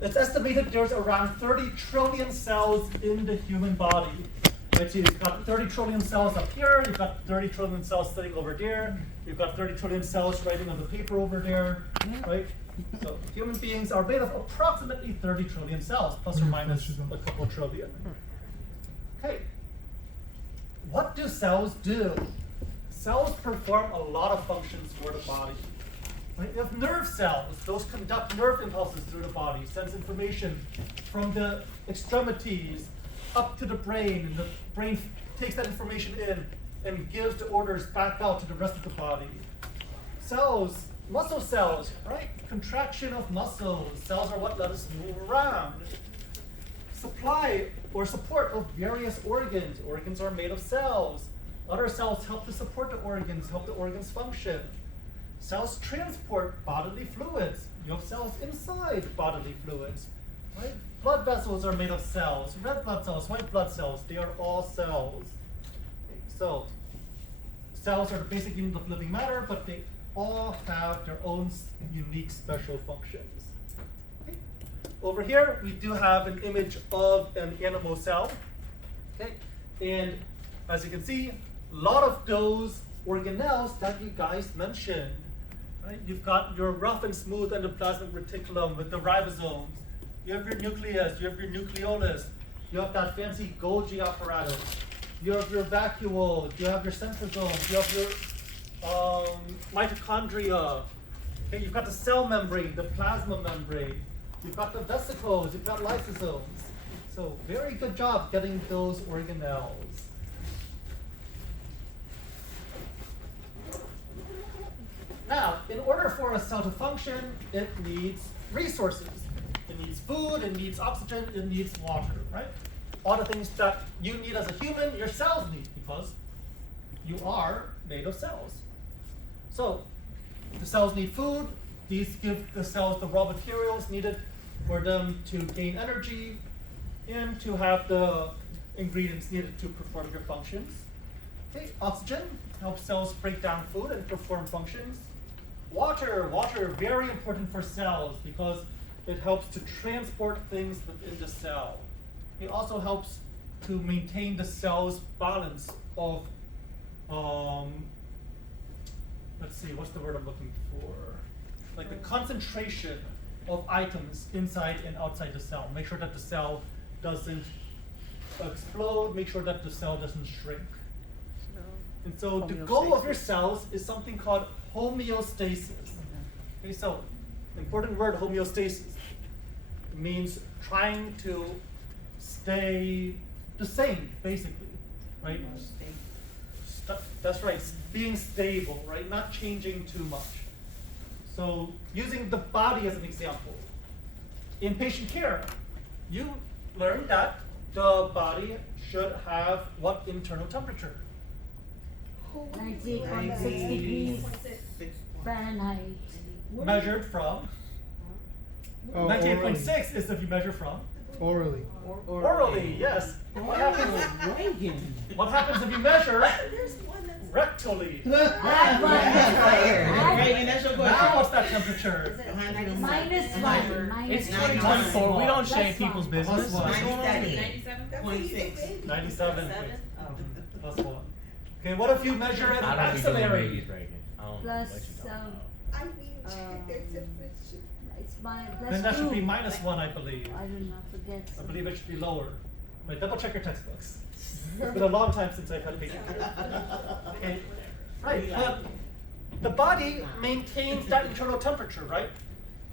It's estimated there's around 30 trillion cells in the human body. Right, so you've got 30 trillion cells up here, you've got 30 trillion cells sitting over there, you've got 30 trillion cells writing on the paper over there, right? So human beings are made of approximately 30 trillion cells, plus or minus a couple trillion. Okay, what do cells do? Cells perform a lot of functions for the body. Right? You have nerve cells, those conduct nerve impulses through the body, sends information from the extremities up to the brain, and the brain takes that information in and gives the orders back out to the rest of the body. Cells, muscle cells, right? Contraction of muscles. Cells are what let us move around. Supply or support of various organs. Organs are made of cells. Other cells help to support the organs, help the organs function. Cells transport bodily fluids. You have cells inside bodily fluids, right? Blood vessels are made of cells. Red blood cells, white blood cells, they are all cells. So, cells are the basic unit of living matter, but they all have their own unique special functions. Okay. Over here, we do have an image of an animal cell. Okay. And as you can see, a lot of those organelles that you guys mentioned. Right? You've got your rough and smooth endoplasmic reticulum with the ribosomes. You have your nucleus, you have your nucleolus, you have that fancy Golgi apparatus, you have your vacuoles, you have your centrosomes, you have your mitochondria. Okay, you've got the cell membrane, the plasma membrane, you've got the vesicles, you've got lysosomes. So very good job getting those organelles. Now, in order for a cell to function, it needs resources. It needs food, it needs oxygen, it needs water, right? All the things that you need as a human, your cells need, because you are made of cells. So, the cells need food. These give the cells the raw materials needed for them to gain energy and to have the ingredients needed to perform their functions. Okay, oxygen helps cells break down food and perform functions. Water, very important for cells because it helps to transport things within the cell. It also helps to maintain the cell's balance of, let's see, what's the word I'm looking for? Like the concentration of items inside and outside the cell. Make sure that the cell doesn't explode, make sure that the cell doesn't shrink. And so the goal of your cells is something called homeostasis. Okay, so important word, homeostasis. It means trying to stay the same, basically, right? That's right, being stable, right? Not changing too much. So using the body as an example. In patient care, you learned that the body should have what internal temperature? 98.6 degrees Fahrenheit. Measured from? 98.6 is if you measure from? Orally. Orally, yes. What happens? What happens if you measure rectally? That one is higher. Now what's that temperature? Minus one. It's Minus 2024. We don't share Plus one. people's business. Plus one. 97.6. 97. Plus one. Okay, what if you measure it I don't be doing axillary? babies right now. I don't know Plus, what you're talking about. I mean, It's my plus Then that should be two. minus one, I believe. I will not forget. I believe it should be lower. Wait, double check your textbooks. It's been a long time since I've had a patient here. Okay. Right, but the body maintains that internal temperature, right?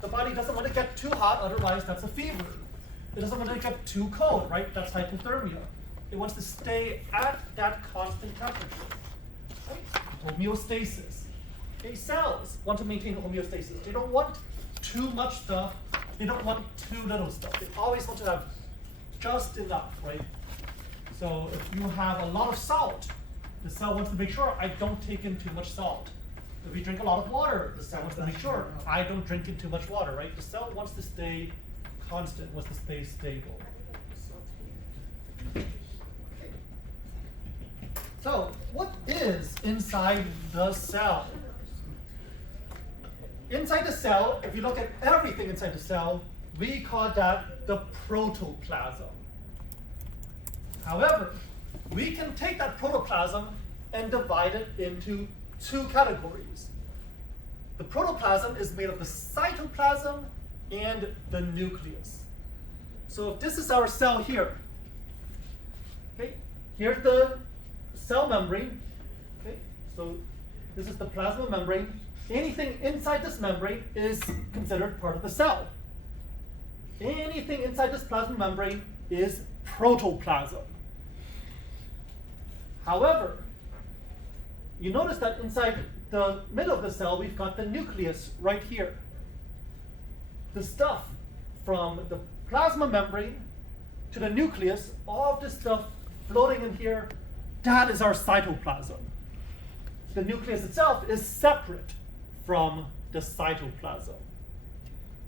The body doesn't want to get too hot, otherwise that's a fever. It doesn't want to get too cold, right? That's hypothermia. It wants to stay at that constant temperature. Right? Homeostasis. Okay, cells want to maintain homeostasis. They don't want too much stuff. They don't want too little stuff. They always want to have just enough, right? So if you have a lot of salt, the cell wants to make sure I don't take in too much salt. If you drink a lot of water, the cell wants to make sure I don't drink in too much water, right? The cell wants to stay constant, wants to stay stable. So, what is inside the cell? Inside the cell, if you look at everything inside the cell, we call that the protoplasm. However, we can take that protoplasm and divide it into two categories. The protoplasm is made of the cytoplasm and the nucleus. So if this is our cell here, okay, here's the cell membrane, okay, so this is the plasma membrane. Anything inside this membrane is considered part of the cell. Anything inside this plasma membrane is protoplasm. However, you notice that inside the middle of the cell, we've got the nucleus right here. The stuff from the plasma membrane to the nucleus, all of this stuff floating in here, that is our cytoplasm. The nucleus itself is separate from the cytoplasm.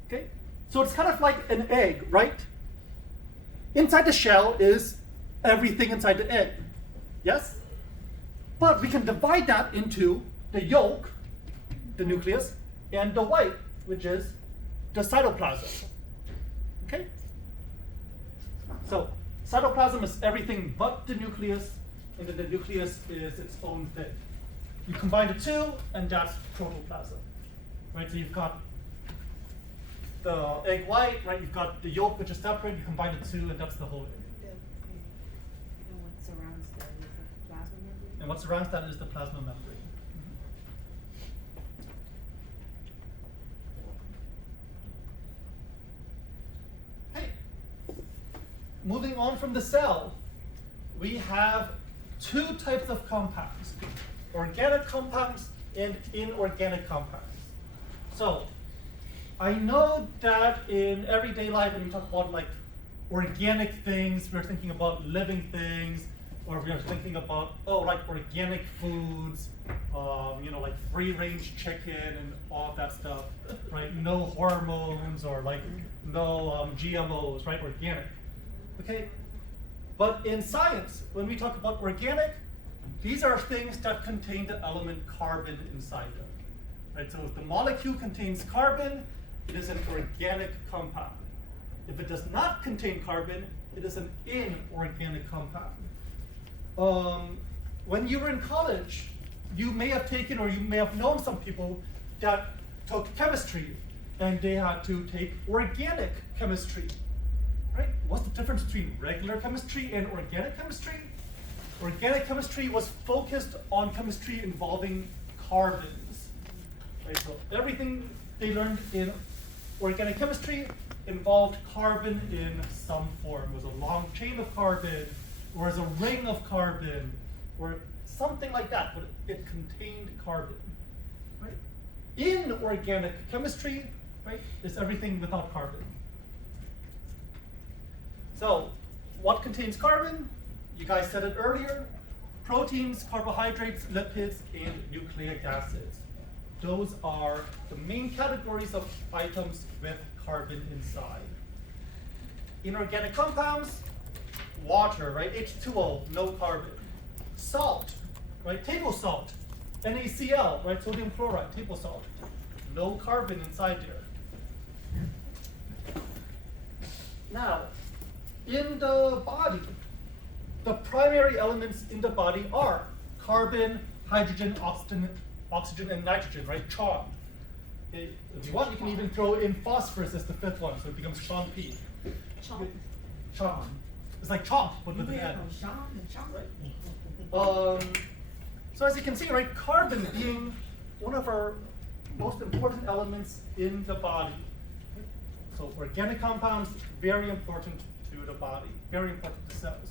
Okay? So it's kind of like an egg, right? Inside the shell is everything inside the egg. Yes? But we can divide that into the yolk, the nucleus, and the white, which is the cytoplasm. Okay? So cytoplasm is everything but the nucleus, and then the nucleus is its own thing. You combine the two, and that's protoplasm. Right? So you've got the egg white, right? You've got the yolk, which is separate. You combine the two, and that's the whole egg. And what surrounds that is the plasma membrane? And what surrounds that is the plasma membrane. Okay. Moving on from the cell, we have two types of compounds: organic compounds and inorganic compounds. So, I know that in everyday life, when we talk about like organic things, we're thinking about living things, or we're thinking about, oh, like organic foods, you know, like free-range chicken and all of that stuff, right? No hormones or like no GMOs, right? Organic, okay? But in science, when we talk about organic, these are things that contain the element carbon inside them, right? So if the molecule contains carbon, it is an organic compound. If it does not contain carbon, it is an inorganic compound. When you were in college, you may have taken, or you may have known some people that took chemistry, and they had to take organic chemistry, right? What's the difference between regular chemistry and organic chemistry? Organic chemistry was focused on chemistry involving carbons, right? So everything they learned in organic chemistry involved carbon in some form. It was a long chain of carbon, or as a ring of carbon, or something like that, but it contained carbon, right? Inorganic chemistry, right, is everything without carbon. So, what contains carbon? You guys said it earlier: proteins, carbohydrates, lipids, and nucleic acids. Those are the main categories of items with carbon inside. Inorganic compounds: water, right? H2O, no carbon. Salt, right? Table salt. NaCl, right? Sodium chloride, table salt. No carbon inside there. Now, in the body, the primary elements in the body are carbon, hydrogen, oxygen, and nitrogen, right? CHOG. Okay. If you want, you can even throw in phosphorus as the fifth one, so it becomes CHOG. CHOG. It's like chalk, but with an N. So as you can see, right, carbon being one of our most important elements in the body. So organic compounds, very important to the body, very important to cells.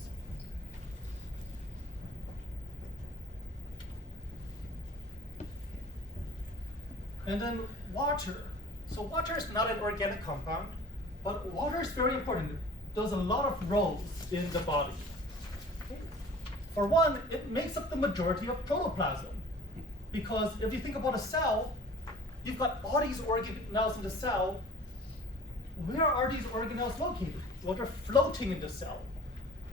And then water. So water is not an organic compound, but water is very important. It does a lot of roles in the body. Okay. For one, it makes up the majority of protoplasm. Because if you think about a cell, you've got all these organelles in the cell. Where are these organelles located? Well, they're floating in the cell.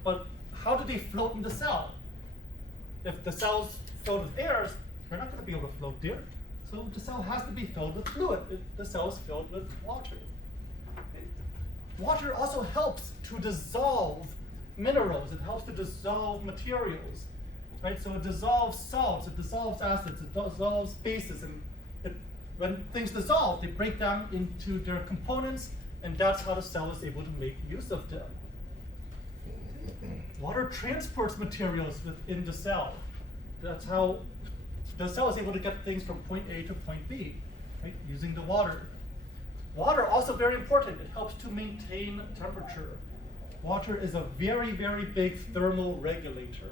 But how do they float in the cell? If the cell's filled with air, they're not going to be able to float there. So the cell has to be filled with fluid. The cell is filled with water. Okay. Water also helps to dissolve minerals. It helps to dissolve materials, right? So it dissolves salts, it dissolves acids, it dissolves bases, and when things dissolve, they break down into their components, and that's how the cell is able to make use of them. Water transports materials within the cell. That's how the cell is able to get things from point A to point B, right, using the water. Water also very important. It helps to maintain temperature. Water is a very, very big thermal regulator.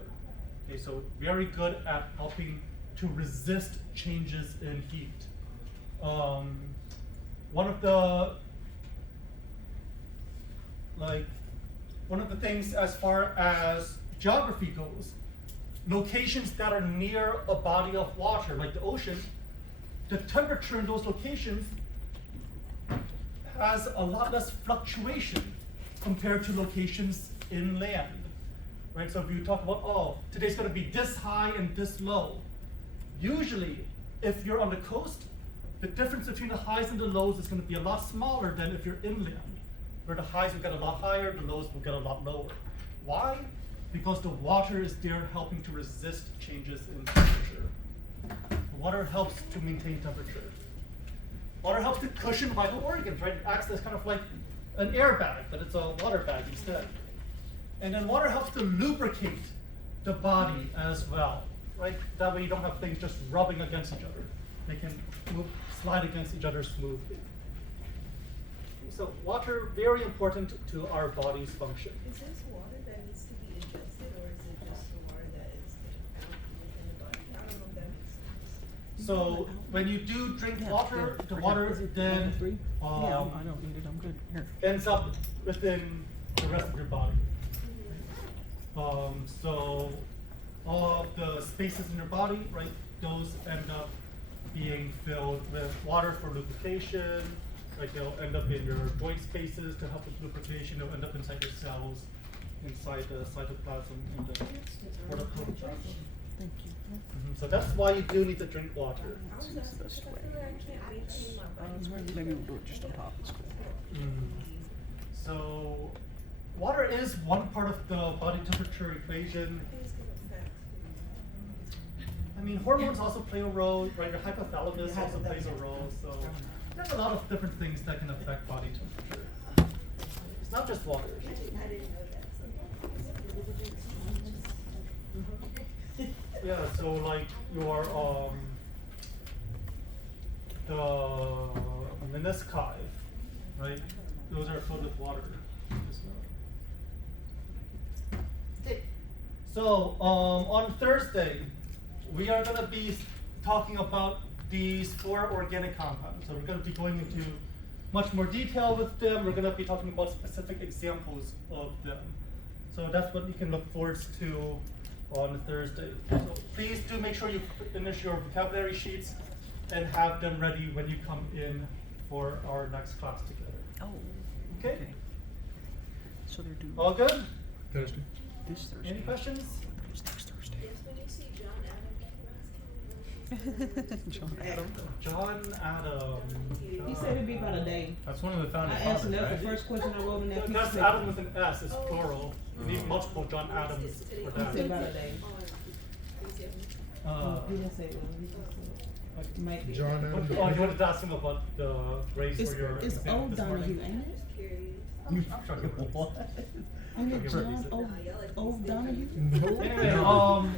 Okay, so very good at helping to resist changes in heat. One of the things as far as geography goes, locations that are near a body of water, like the ocean, the temperature in those locations has a lot less fluctuation compared to locations inland, right? So if you talk about, oh, today's gonna be this high and this low, usually if you're on the coast, the difference between the highs and the lows is gonna be a lot smaller than if you're inland, where the highs will get a lot higher, the lows will get a lot lower. Why? Because the water is there helping to resist changes in temperature. Water helps to maintain temperature. Water helps to cushion vital organs, right? It acts as kind of like an airbag, but it's a water bag instead. And then water helps to lubricate the body as well, right? That way you don't have things just rubbing against each other. They can slide against each other smoothly. So water, very important to our body's function. Is this water that needs to be ingested, or is it just the water that is found within the body? I don't know if that makes sense. So when you do drink water, the water then Yeah, I don't need it. I'm good. Here. ends up within the rest of your body. So all of the spaces in your body, right, those end up being filled with water for lubrication. Like they'll end up in your joint spaces to help with lubrication. They'll end up inside your cells, inside the cytoplasm, and the protoplasm. Thank you. So that's why you do need to drink water. I was asking because I feel like I can't maintain my body. Maybe we'll do it just on top. It's cool. So water is one part of the body temperature equation. I think it's gonna affect. I mean, hormones also play a role, right? Your hypothalamus also plays a role. So there's a lot of different things that can affect body temperature. It's not just water. I didn't know that. Yeah, so like your the menisci, right? Those are filled with water. Okay. So on Thursday, we are gonna be talking about these 4 organic compounds. So we're gonna be going into much more detail with them. We're gonna be talking about specific examples of them. So that's what you can look forward to on Thursday. So please do make sure you finish your vocabulary sheets and have them ready when you come in for our next class together. Oh. Okay? So they're due All good? Thursday. this Thursday. Any questions? It's next Thursday. Yes, when you see John Adams, John Adam. John Adam. He said it'd be about a day. That's one of the I founding answered fathers, that, right? the first question I wrote in that piece. That's of Adam paper. with an S, it's plural. You need multiple John Adams for He said that. about a day. He didn't say one. He just said it might be. John What- Adams. Oh, you wanted to ask him about the grades It's, for your it's exam old this Donahue, morning? ain't it? curious. I'm sure he will. Ain't Sure it he John will. old Donahue? Anyway,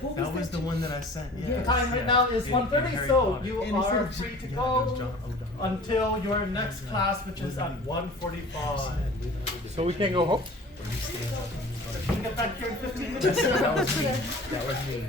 What That was the one that I sent. Yeah. the time right now is In 1:30, Harry so Potter. you And it are says- free to Yeah, go there's John O'Donnell. until your next class, which is at 1:45. So we can't go home? You can get back here in 15 minutes. That was me. That was me.